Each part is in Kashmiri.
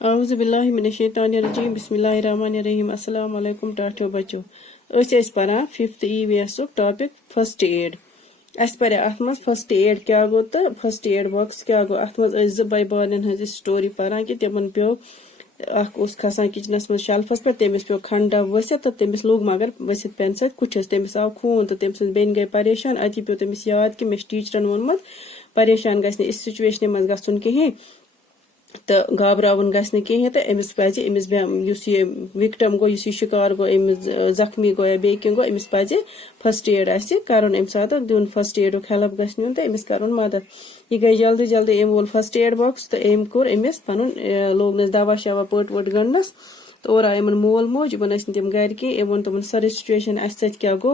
औज़ु बिल्लाहि मिनश शैतानिर रजीम बिस्मिल्लाहिर रहमानिर रहीम अस्सलाम वालेकुम टाठियो बच्चो परान 5th EVS topic first aid अस पर अत मज फर्स्ट एड क्या गो तो फर्स्ट एड बॉक्स क्या गो अत मज ज बाई बालन हज स्टोरी परान कि तिमन पे खसान किचनस मज शेल्फस पे तमिस पे खंड वसित तो तमिस लोग मगर वसित पेन सत कुछस तमिस आव खून तो तम बेन गई परेशान अति पे तमिस याद कि मे टीचरन वोनमत परेशान गस इस सिचुएशन मज गन कहीं तो घाबरावन गि कहें तो अमिस पज ये विक्टम गो ये शिकार गो अमिस जख्मी गो या बे गो अमिस पज फर्स्ट एड कर अम सात दिन फर्स्ट एड हेल्प गन तो अमिस कर मदद यह गई जल्दी जल्दी अम वोल फर्स्ट एड बॉक्स तो अम कोर अमिस पन लोगनस दवा शवा पट वट गंडस तो और आयन मोल मोज इन तम गर कह वो तुम सर सिचुएशन क्या गो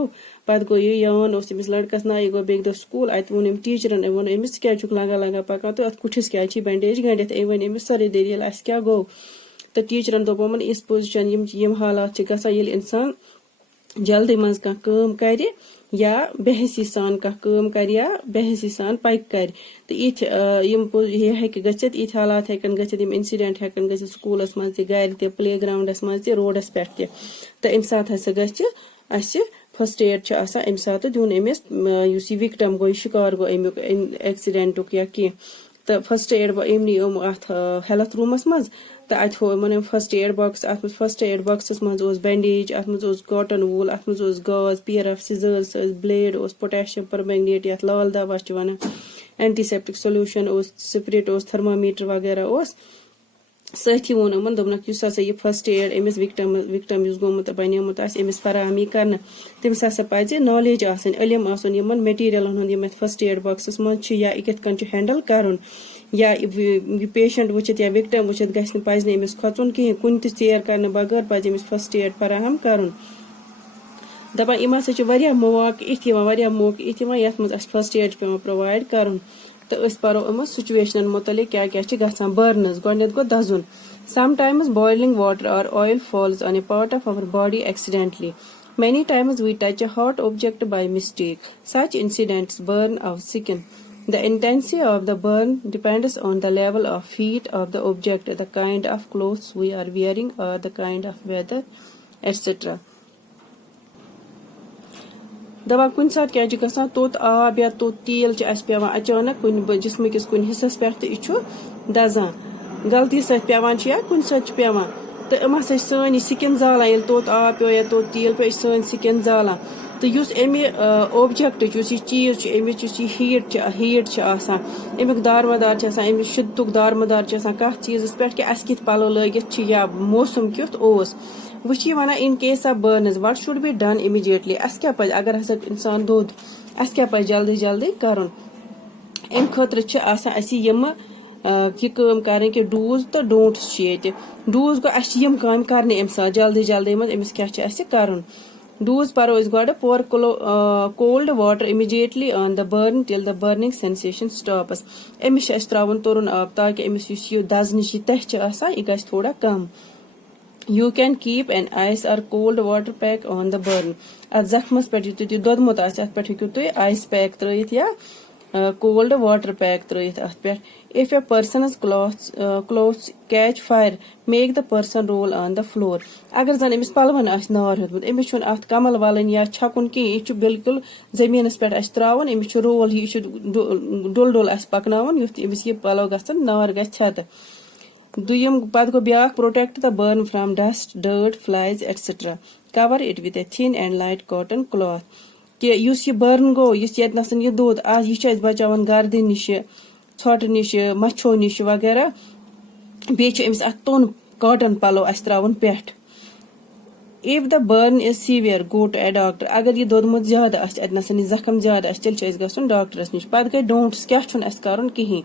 पत गो यान अमिस लड़कस ना यह गो बे दह स्कूल अत वो टीचरन वो अमिस क्या लगा लगा पकान तो अत कुठिस क्या बैंडेज गंडित वन अमिस सारी दलील क्या गो तो टीचरन दोपन इस पोजिशन यम हालात गसान इंसान जल्दी मज कम कर या बेहसी सान कम कर या बेहसी सान पक कर तो इत गत हालात हेकन गम इंसिडेंट हेकन गत स्कूलस मज गर प्ले ग्राउंडस मज रोडस पे तो अम सात हसा गस फर्स्ट एड अम सात दिन अमिस विक्टम गो शिकार गो अमुक एक्सीडेंटुक या कह तो फर्स्ट एड नी अत हेल्थ रूमस मज तो अत हो फर्स्ट एड बॉक्स अत फर्स्ट एड बॉक्सस मज बैंडेज अत मज कॉटन वूल अत मज गाज pair of scissors blade potassium permanganate ये लाल दवा one antiseptic solution spirit thermometer वगैरह सही वोन दोपनक यह first aid Amish victim गोमुत बनियोमुत Amish फराहमी कर तमिस हसा पज नॉलेज इलम आसन मटीरियल हूं फर्स्ट एड बॉक्सस मज या कित कन हैंडल कर या पेशेंट वुचित या विक्टम वुचित गि पज अमिस खोचुन कहें कुन चेयर कर बगैर पज अमिस फर्स्ट एड फराहम कर दपान इम हसा मौक इथ यथ मज फर्स्ट एड पे प्रोवाइड कर तो पो यमो सिचुएशन मुतलिक क्या गसान बर्नस गोड गो दजुन समटाइम्स बॉइलिंग वाटर और oil falls on a part of our body accidentally many times we touch a hot object by mistake such incidents burn our skin the intensity of the burn depends on the level of heat of the object the kind of clothes we are wearing or the kind of weather etc दवा कुन सात क्या गसान तोत आब या तोत तेल पेवान अचानक कुन जिस्म किस कुन हिस्सस पे तो दजान गलती पेवान या कुन सात पेवान तो अम हसा सन स्किन जालान ये तोत आब पे या तोत तेल पे सन स्किन जालान तो अमि ऑब्जेक्ट चीज अमिच हीट अमुक दारमदार अमिस शिद्दुक दारमदार कत चीजस पे कि अस कित पलो लगित या मौसम कित वह one in case of burns what should be done immediately अस क्या पज अगर हसा इंसान दोद अस क्या पज जल्दी जल्दी कर अम खतर यम करें कि डूज तो डोंट्स डूज गो अम काम कर अम साथ जल्दी जल्दी मज अमिस क्या कर डूज परो गोड pour cold water immediately on the burn till the burning sensation stops अमिस त्रावन तुरन आब ताकि अमिस दजनच तह यह गि थोड़ा कम You can keep an ice or cold water pack on the burn. At जख्मस पे यु दोदमुत अत पे हेकु तुम ice pack त्रित या cold water pack त्रित अत पे. If a person's clothes catch fire, make the person roll on the floor. अगर जन अमिस पलवन नार हेतमुत अमिस छुन अत कमल वालन या छकुन कि यह बिल्कुल जमीनस पे त्रावन अमिस रोल यह डुल डुल पकनावन युथ अमिस यह पलो गसन नार गछ छत दुयम पत go back protect the burn from dust dirt flies etcetera cover it with a thin and light cotton cloth कि यह बर्न गो यतन यह दोद आज यह बचावन गर्द नश ोट नश मच्छो नश वगैरह बे अत तोन कॉटन पलो त्रावन पे if the burn is severe go to a doctor अगर यह दोदमुत ज्यादा अतन जख्म ज्यादा तेल गसन डॉक्टरस नश पत गई डोंट्स क्या कर कहें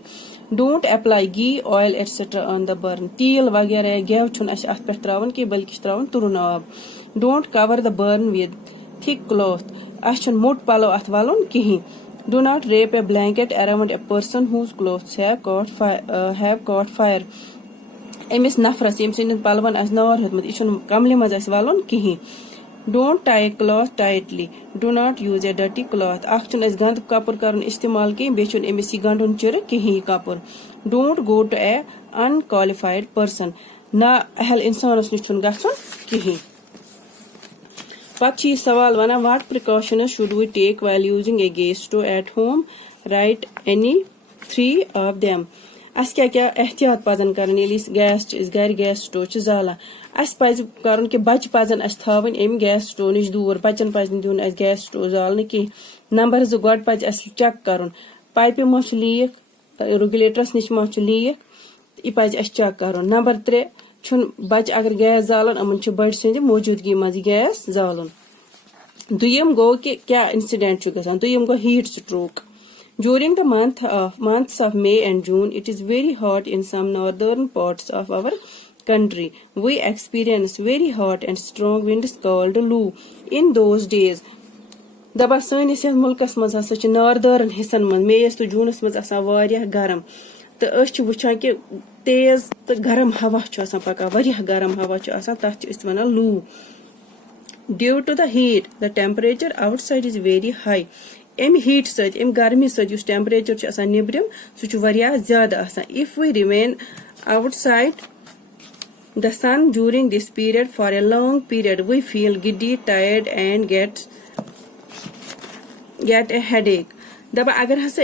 don't apply ghee oil etcetera on the burn तेल वगैरह गेव अत पे त्रावन कि बल्कि त्रावन तुरन आब don't cover the burn with thick cloth अस मोट पलो अत वलन कहें do not wrap a blanket around a person whose clothes have caught fire अमिस नफरस यम सद पलवन नार हेतमुत यह कमल मज वलन कहें don't tie cloth tightly do not use a dirty cloth गंद कपुर कर इस्तेमाल कहें बे अमिस गंडुन चिर कहें कपुर don't go to a unqualified person. ना अहल इंसानस निश छुन गछुन किहिन. पत सवाल one what precautions should we take while using a gas stove at home? Write any 3 of them. अस क्या एहतियात पजन कर गैस गर गैस स्टोव जाला अस पज कर कि बच पजन अस थावन अम गैस स्टोव नश दूर बचन पजन दिन अस गैस स्टोव जालने कह. नंबर 2 गोड पज अस चेक कर पाइपे मा लीक रेगुलेटरस नश मा लीक यह पज अस चेक कर. नंबर 3 छुन बच अगर गैस जालन अमन बड़ सद मौजूदगी मज गैस जालन. दुयम गो कि क्या इंसिडेंट गसान. दुयम गो heat stroke. During the months of May and June, it is very hot in some northern parts of our country. We experience very hot and strong winds called loo. In those days, दबा सैनिस मुल्कस मज हसा नार्दर्न हिस्सन मज मेस तो जूनस मज आसान वारिया गरम तो अस वुचान कि तेज तो गरम हवा पकान वारिया गरम हवा तथ वनान लू. Due to the heat, the temperature outside is very high. एम हीट सत एम गर्मी सत टेम्परेचर निब्रम सह ज्यादा. If we remain outside the sun during this period for a long period, we feel giddy, tired and get a headache. दबा अगर हसा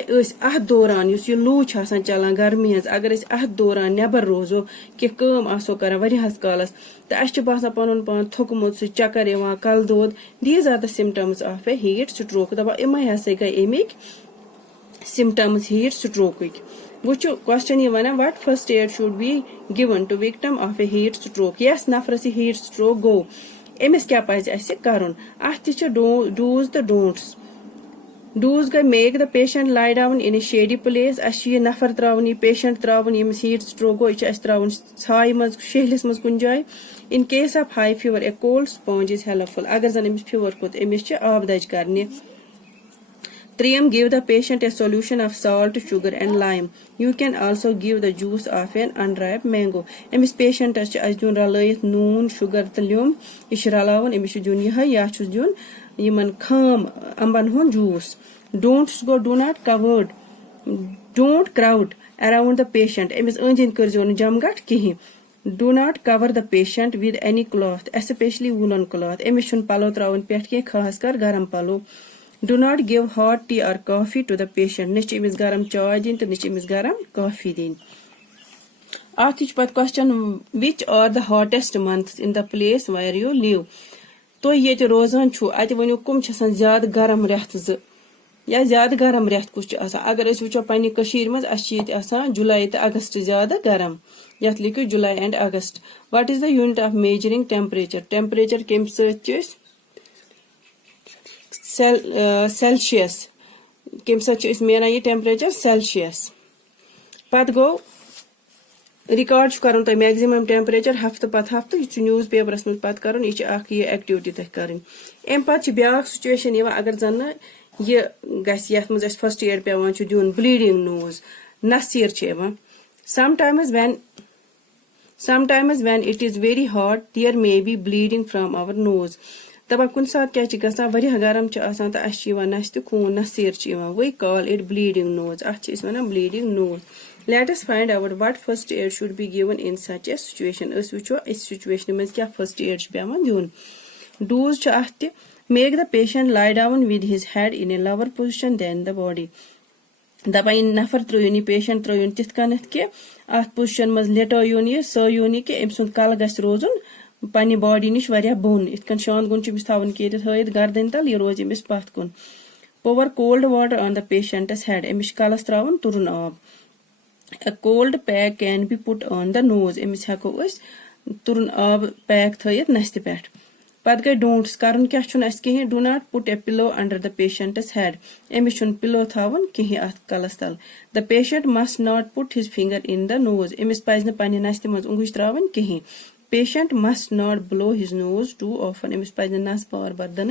अत दौरान यह लू चलान गर्मी अगर अत दौरान नबर रोजो कि आसो कर वरियास कालस तो अस बसान पन पान थोकमुत सह चक्कर यवान कल दौद. These are the symptoms of a heat stroke. दबा इमे हसा गई अमिक सिम्टम्स हीट स्ट्रोक. वो क्वेश्चन यह one what first aid should be given to victim of a heat stroke. यस नफरस हीट स्ट्रोक गो अमिस क्या पज अस करन. अत डूज द डोंट्स. Do's गई make the patient lie down in a shady place. अस नफर त्रावन पेशेंट त्रावन यमिस हीट स्ट्रोक गो यह त्रावन छाय मज शहलिस मज कुन जाय. In case of high fever, a cold sponge is helpful. अगर जन अमिस फीवर खोत अमिस आब दज करने. 3 give the patient a solution of salt, sugar and lime. You can also give the juice of an unripe mango. अमिस पेशेंट अस दिन रलयत नून शुगर तो लिम यह रलावन अमिस दिन यह या दिन यमन खाम अम्बन हुन juice. Don'ts go do not covered. Don't crowd around the patient. Amish अंद करजो न जमगट कहीं. Do not cover the patient with any cloth, especially woolen cloth. Amish छुन पलो त्रावन पेट के खास कर गरम पलो. Do not give hot tea or coffee to the patient. निश्च Amish गरम चाय दिन तो निश्च अमिस गरम कॉफी दिन. Ask पत question which are the hottest months in the place where you live. तो ये रोजान छु अत वनु कुम ज्यादा गरम रेत ज या ज्यादा गरम रेत कुछ अगर वो पन्ने कशीर मज जुलाई तो अगस्त ज्यादा गरम यथ लिखो July and August. What is the unit of measuring temperature. Temperature कम सेल्सियस कम मेना यह टेम्परेचर सेल्सियस. पत गो रिकॉर्ड कर तुम मैक्सिमम टेम्परेचर हफ्त पत हफ्त यह न्यूज पेपरस मज पत कर यह एक्टिविटी तह कर. अम पत ब्या सिचुएशन अगर जन यह गथ मज फर्स्ट एड पेवान दिन ब्लीडिंग नोज नसीर. sometimes when it is very hot there may be bleeding from our nose. दबा कुन सात क्या गसान वरिया गरम तो अस नस तो खून नसीर. we call it bleeding nose. अत वन bleeding nose. Let us find out what first aid should be given in such a situation. अस वुचो इस सिचुएशन में क्या फर्स्ट एड पेवान दिन. Do's अत make the patient lie down with his head in a lower position than the body. दबा इन नफर त्रोन पेशेंट त्रोन तिथ कनथ कि अत पोजिशन मज लेटोन यह सोन कि अम सुंद कल गस रोजन पन्ने बॉडी निश वारिया बोन. इत शान गुन थवन हयत गर्दन तल यह रोज अमिस पथ कुन. Pour cold water on the patient's head. Amish कलस त्रावन तुरन आब. A cold pack can be put on the nose. Amish हेको अस तुरन आब पैक थयत नस्त पे. पत गई डोंट्स करन क्या अस कहीं. Do not put a pillow under the patient's head. अमिस पिलो थवन कहीं अत कलस तल. The patient must not put his finger in the nose. अमिस पज पन्ने नस्त मज उंगुश त्रावन कहीं. Patient must not blow his nose too often. अमिस पज नस बार बार दन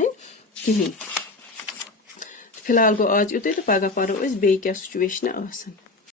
कहीं. फिलहाल गो आज युत तो पगह परो बे क्या सिचुएशन.